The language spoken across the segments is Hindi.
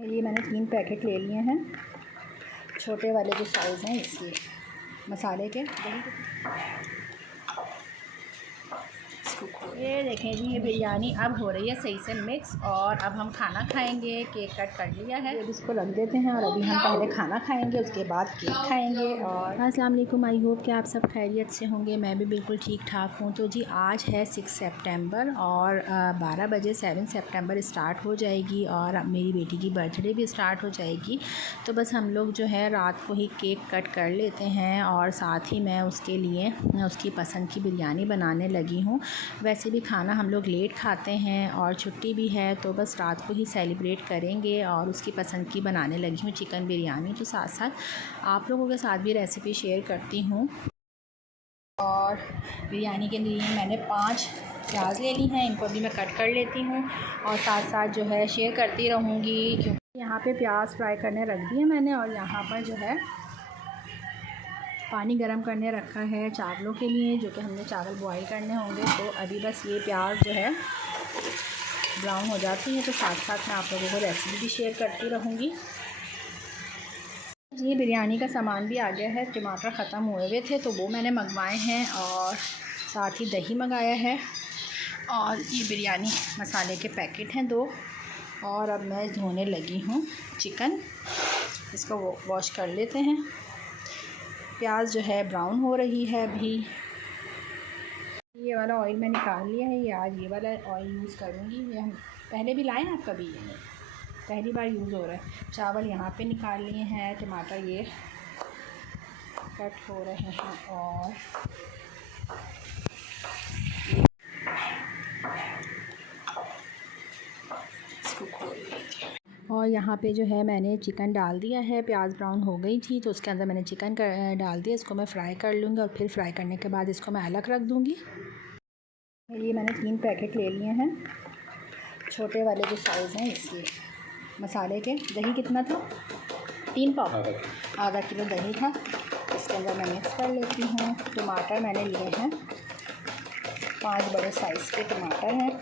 ये मैंने 3 पैकेट ले लिए हैं, छोटे वाले जो साइज़ हैं इसलिए मसाले के। ये देखें जी, ये बिरयानी अब हो रही है सही से मिक्स और अब हम खाना खाएंगे। केक कट कर लिया है, अब इसको रख देते हैं और अभी हम पहले खाना खाएंगे, उसके बाद केक खाएंगे। और अस्सलाम वालेकुम, आई होप कि आप सब खैरियत से होंगे। मैं भी बिल्कुल ठीक ठाक हूँ। तो जी आज है 6 सितंबर और 12 बजे 7 सितंबर स्टार्ट हो जाएगी और मेरी बेटी की बर्थडे भी स्टार्ट हो जाएगी। तो बस हम लोग जो है रात को ही केक कट कर लेते हैं और साथ ही मैं उसके लिए उसकी पसंद की बिरयानी बनाने लगी हूँ। वैसे भी खाना हम लोग लेट खाते हैं और छुट्टी भी है, तो बस रात को ही सेलिब्रेट करेंगे और उसकी पसंद की बनाने लगी हूँ चिकन बिरयानी। तो साथ साथ आप लोगों के साथ भी रेसिपी शेयर करती हूँ। और बिरयानी के लिए मैंने 5 प्याज ले ली हैं, इनको भी मैं कट कर लेती हूँ और साथ साथ जो है शेयर करती रहूँगी, क्योंकि यहाँ पे प्याज फ्राई करने रख दिए मैंने और यहाँ पर जो है पानी गरम करने रखा है चावलों के लिए, जो कि हमने चावल बॉईल करने होंगे। तो अभी बस ये प्याज जो है ब्राउन हो जाती है, तो साथ साथ मैं आप लोगों को रेसिपी भी शेयर करती रहूँगी। ये बिरयानी का सामान भी आ गया है, टमाटर ख़त्म हुए हुए थे तो वो मैंने मंगवाए हैं और साथ ही दही मंगाया है और ये बिरयानी मसाले के पैकेट हैं 2। और अब मैं धोने लगी हूँ चिकन, इसको वॉश कर लेते हैं। प्याज जो है ब्राउन हो रही है अभी। ये वाला ऑयल मैं निकाल लिया है, ये आज ये वाला ऑयल यूज़ करूँगी। ये हम पहले भी लाए हैं, आप कभी पहली बार यूज़ हो रहा है। चावल यहाँ पे निकाल लिए हैं, टमाटर ये कट हो रहे हैं और इसको खोल लेते हैं। और यहाँ पे जो है मैंने चिकन डाल दिया है, प्याज ब्राउन हो गई थी तो उसके अंदर मैंने चिकन डाल दिया। इसको मैं फ्राई कर लूँगी और फिर फ्राई करने के बाद इसको मैं अलग रख दूँगी। ये मैंने 3 पैकेट ले लिए हैं, छोटे वाले जो साइज़ हैं इसलिए मसाले के। दही कितना था? 3 पाव, आधा किलो दही था। इसके अंदर मैं मिक्स कर लेती हूँ। टमाटर मैंने लिए हैं 5 बड़े साइज़ के टमाटर हैं।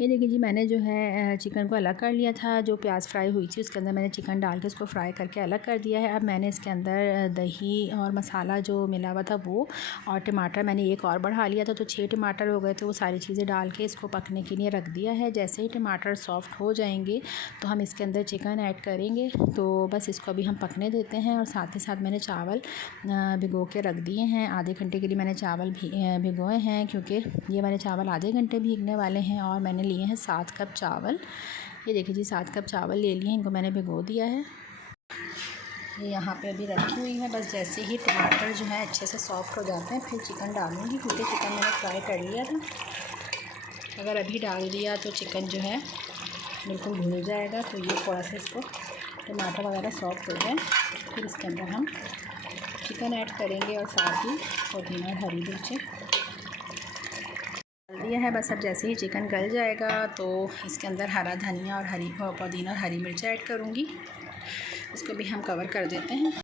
ये देखिए जी, मैंने जो है चिकन को अलग कर लिया था। जो प्याज फ्राई हुई थी उसके अंदर मैंने चिकन डाल के उसको फ्राई करके अलग कर दिया है। अब मैंने इसके अंदर दही और मसाला जो मिला हुआ था वो और टमाटर मैंने एक और बढ़ा लिया था, तो 6 टमाटर हो गए थे। वो सारी चीज़ें डाल के इसको पकने के लिए रख दिया है। जैसे ही टमाटर सॉफ्ट हो जाएंगे तो हम इसके अंदर चिकन ऐड करेंगे। तो बस इसको अभी हम पकने देते हैं और साथ ही साथ मैंने चावल भिगो के रख दिए हैं। आधे घंटे के लिए मैंने चावल भिगोए हैं, क्योंकि ये वाले चावल आधे घंटे भीगने वाले हैं। और मैंने लिए हैं 7 कप चावल। ये देखिए जी, 7 कप चावल ले लिए हैं, इनको मैंने भिगो दिया है। ये यहाँ पे अभी रखी हुई है। बस जैसे ही टमाटर जो है अच्छे से सॉफ्ट हो जाते हैं फिर चिकन डालूँगी, क्योंकि चिकन मैंने फ्राई कर लिया था। अगर अभी डाल दिया तो चिकन जो है बिल्कुल भून जाएगा। तो ये थोड़ा सा इसको टमाटर वगैरह सॉफ्ट हो जाए फिर इसके अंदर हम चिकन ऐड करेंगे और साथ ही पुदीना और हरी मिर्चें दिया है। बस अब जैसे ही चिकन गल जाएगा तो इसके अंदर हरा धनिया और पुदीना और हरी मिर्च ऐड करूँगी। इसको भी हम कवर कर देते हैं।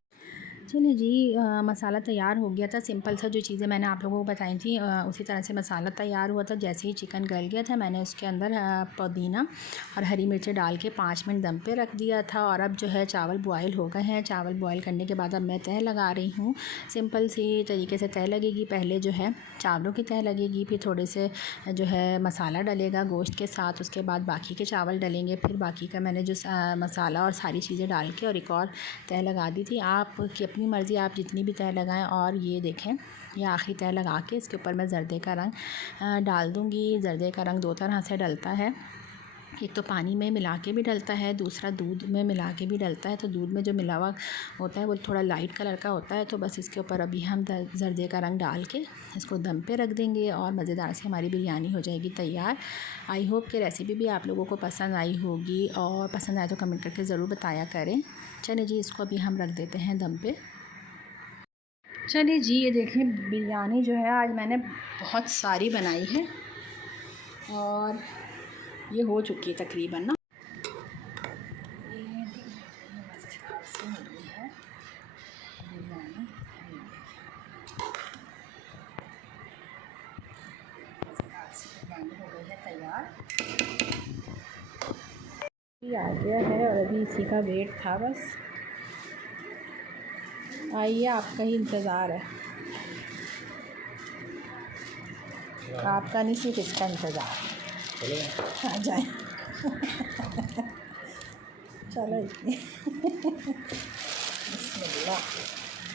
चलिए जी, मसाला तैयार हो गया था। सिंपल सा जो चीज़ें मैंने आप लोगों को बताई थी उसी तरह से मसाला तैयार हुआ था। जैसे ही चिकन गल गया था मैंने उसके अंदर पुदीना और हरी मिर्चें डाल के 5 मिनट दम पे रख दिया था। और अब जो है चावल बॉयल हो गए हैं। चावल बॉयल करने के बाद अब मैं तह लगा रही हूँ। सिंपल सी तरीके से तह लगेगी। पहले जो है चावलों की तह लगेगी, फिर थोड़े से जो है मसाला डलेगा गोश्त के साथ, उसके बाद बाकी के चावल डलेंगे, फिर बाकी का मैंने जो मसाला और सारी चीज़ें डाल के और एक और तह लगा दी थी। आपकी अपनी मर्ज़ी, आप जितनी भी तह लगाएं। और ये देखें, ये आखिरी तह लगा के इसके ऊपर मैं ज़र्दे का रंग डाल दूँगी। ज़र्दे का रंग 2 तरह से डलता है, एक तो पानी में मिला के भी डलता है, दूसरा दूध में मिला के भी डलता है। तो दूध में जो मिला हुआ होता है वो थोड़ा लाइट कलर का होता है। तो बस इसके ऊपर अभी हम ज़र्दे का रंग डाल के इसको दम पे रख देंगे और मज़ेदार से हमारी बिरयानी हो जाएगी तैयार। आई होप कि रेसिपी भी आप लोगों को पसंद आई होगी, और पसंद आए तो कमेंट करके ज़रूर बताया करें। चलिए जी, इसको अभी हम रख देते हैं दम पे। चलिए जी, ये देखें बिरयानी जो है आज मैंने बहुत सारी बनाई है और ये हो चुकी है तकरीबन ना। ये मज़ेदार से हो गई है बिरयानी। मज़ेदार से बिरयानी हो गई है तैयार। ये आ गया है और अभी इसी का वेट था बस। आइए, आपका ही इंतज़ार है, आपका नहीं सिर्फ इसका इंतज़ार। आ जाए। चलो बिस्मिल्लाह।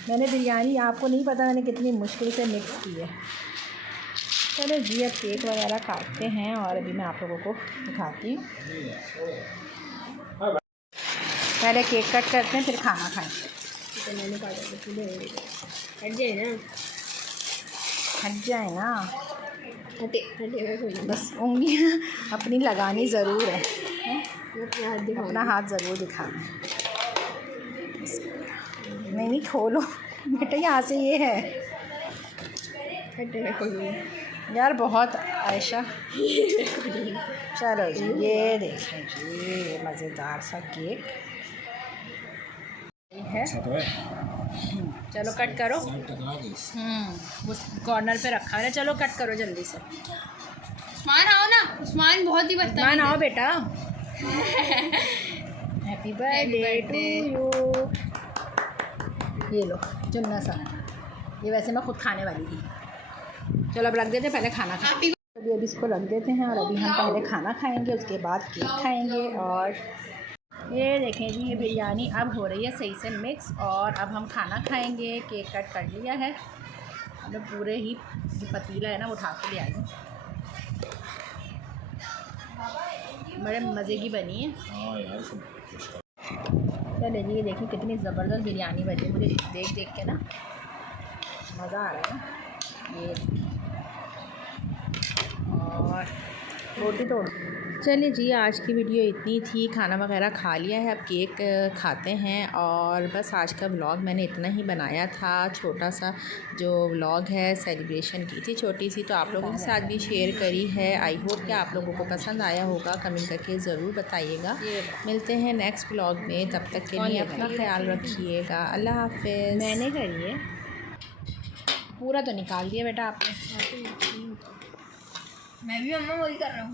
मैंने बिरयानी, आपको नहीं पता मैंने कितनी मुश्किल से मिक्स की है। चलो जी, अब केक वगैरह काटते हैं और अभी मैं आप लोगों को दिखाती हूँ। पहले केक कट करते हैं, फिर खाना खाएंगे। तो मैंने हट जाए ना, हट जाए ना, हटे बस उंगलियाँ अपनी लगानी ज़रूर है, अपना हाथ ज़रूर दिखाना। नहीं खोलो बेटा, यहाँ से ये है यार, बहुत आयशा। चलो जी, ये देखें जी, ये मज़ेदार सा केक है। चलो कट करो। उस कॉर्नर पे रखा है, चलो कट करो जल्दी से। उस्मान आओ ना, उस्मान बहुत ही बदतमीज है। उस्मान आओ बेटा। Happy birthday to you. ये लो चुन्ना सा, ये वैसे मैं खुद खाने वाली थी। चलो अब रख देते हैं, पहले खाना खाएंगे। अभी इसको रख देते हैं और अभी हम पहले खाना खाएंगे, उसके बाद केक खाएंगे। और ये देखें जी, ये बिरयानी अब हो रही है सही से मिक्स और अब हम खाना खाएंगे। केक कट कर लिया है, अब पूरे ही जो पतीला है ना वो उठा के ले आई हूँ। बड़े मज़े की बनी है। चले जी, ये देखिए कितनी ज़बरदस्त बिरयानी बनी है, मुझे देख देख के ना मज़ा आ रहा है ना। ये और रोटी तोड़। चलिए जी, आज की वीडियो इतनी थी। खाना वगैरह खा लिया है, अब केक खाते हैं। और बस आज का व्लॉग मैंने इतना ही बनाया था, छोटा सा जो व्लॉग है, सेलिब्रेशन की थी छोटी सी, तो आप लोगों के साथ भी शेयर करी है। आई होप कि आप लोगों को पसंद आया होगा, कमेंट करके ज़रूर बताइएगा। मिलते हैं नेक्स्ट व्लॉग में, तब तक के लिए अपना ख्याल रखिएगा। अल्लाह हाफिज़। मैंने करी है, पूरा तो निकाल दिया बेटा आपने। मैं भी अम्मा वही कर रहा हूँ।